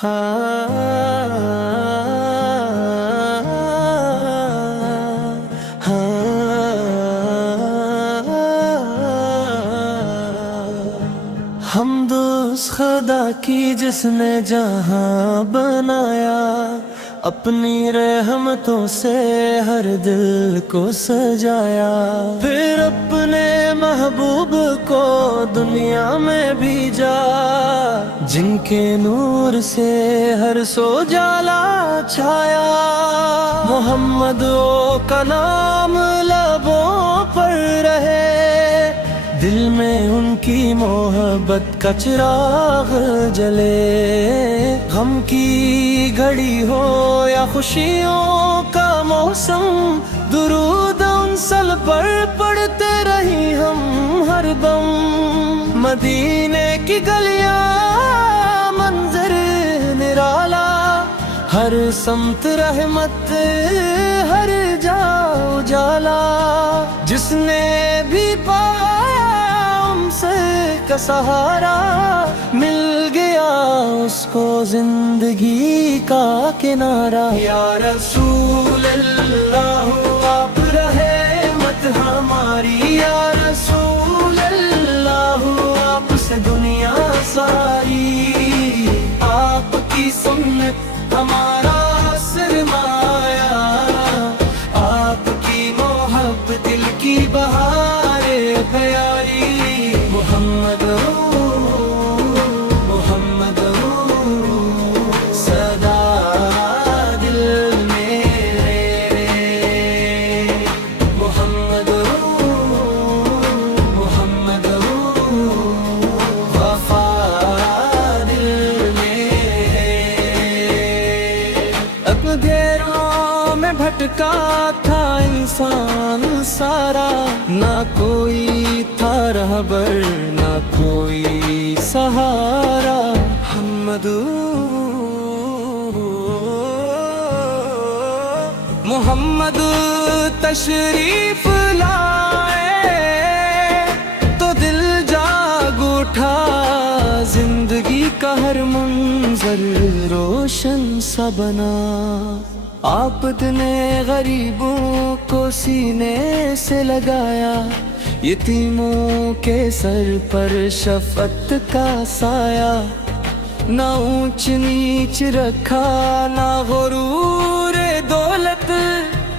حمد اس خدا کی جس نے جہاں بنایا، اپنی رحمتوں سے ہر دل کو سجایا، پھر اپنے محبوب کو دنیا میں بھیجا، جن کے نور سے ہر سو جالا چھایا۔ محمد کا نام لبوں پر رہے، دل میں ان کی محبت کا چراغ جلے، غم کی گھڑی ہو یا خوشیوں کا موسم، درود ان سل پر پڑھتے رہی ہم ہر دم۔ مدینے کی گلیاں منظر نرالا، ہر سمت رحمت ہر جا اجالا، جس نے بھی پایا ان سے کا سہارا، مل گیا اس کو زندگی کا کنارہ۔ یا رسول اللہ آپ رحمت ہماری، یا رسول اللہ آپ سے دنیا ساری، آپ کی سنت ہمارا سرمایہ، آپ کی محبت دل کی بہار پیاری۔ محمد محمد صدا دل میرے، محمد محمد وفا دل میرے۔ اندھیروں میں بھٹکا تھا انسان سارا، نہ کوئی تھا رہبر نہ کوئی سہارا۔ محمد تشریف لائے تو دل جاگ اٹھا، زندگی کا ہر منظر روشن سا بنا۔ آپ نے غریبوں کو سینے سے لگایا، یتیموں کے سر پر شفقت کا سایہ، نہ اونچ نیچ رکھا نہ غرور دولت،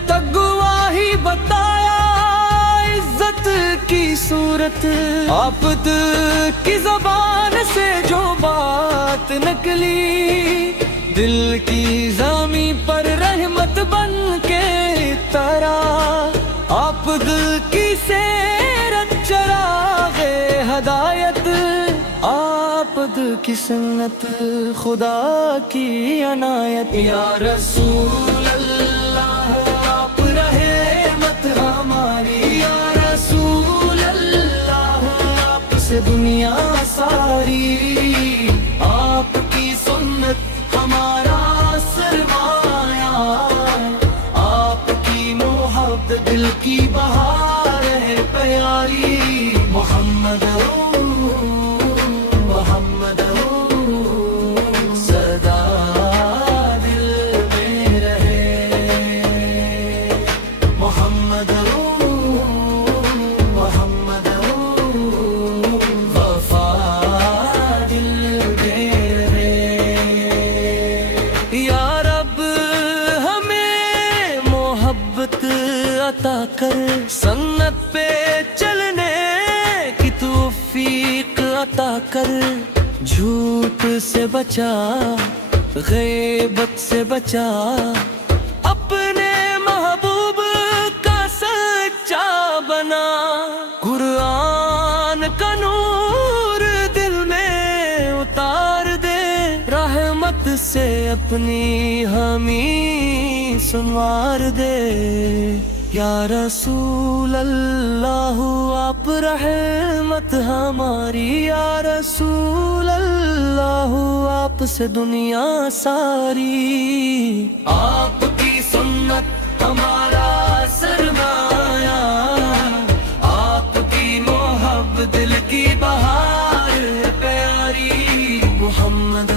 تقوی بتایا عزت کی صورت۔ عابد کی زبان سے جو بات نکلی، دل کی زمین پر رحمت بن کے ترا، عابد کی سیرت چراغ ہدایت، عابد کی سنت خدا کی عنایت۔ یا رسول اللہ آپ رحمت ہماری، یا رسول اللہ آپ سے دنیا ساری، آپ کی سنت ہمارا سرمایہ، آپ کی محبت دل کی بہار ہے پیاری۔ محمد محمد صدا دل میں رہے، محمد محمد وفا دل میں رہے۔ یا رب ہمیں محبت عطا کر، سنت پہ چلنے کی توفیق عطا کر، جھوٹ سے بچا غیبت سے بچا، اپنے محبوب کا سچا بنا، قرآن کا نور دل میں اتار دے، رحمت سے اپنی ہمیں سنوار دے۔ یا رسول اللہ آپ رحمت ہماری، یا رسول اللہ آپ سے دنیا ساری، آپ کی سنت ہمارا سرمایہ، آپ کی محبت دل کی بہار پیاری۔ محمد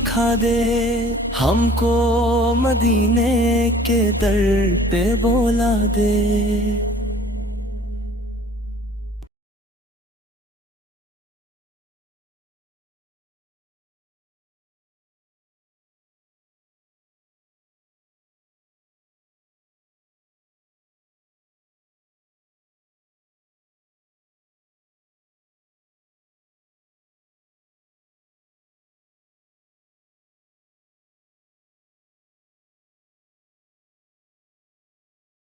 دکھا دے، ہم کو مدینے کے در پہ بولا دے۔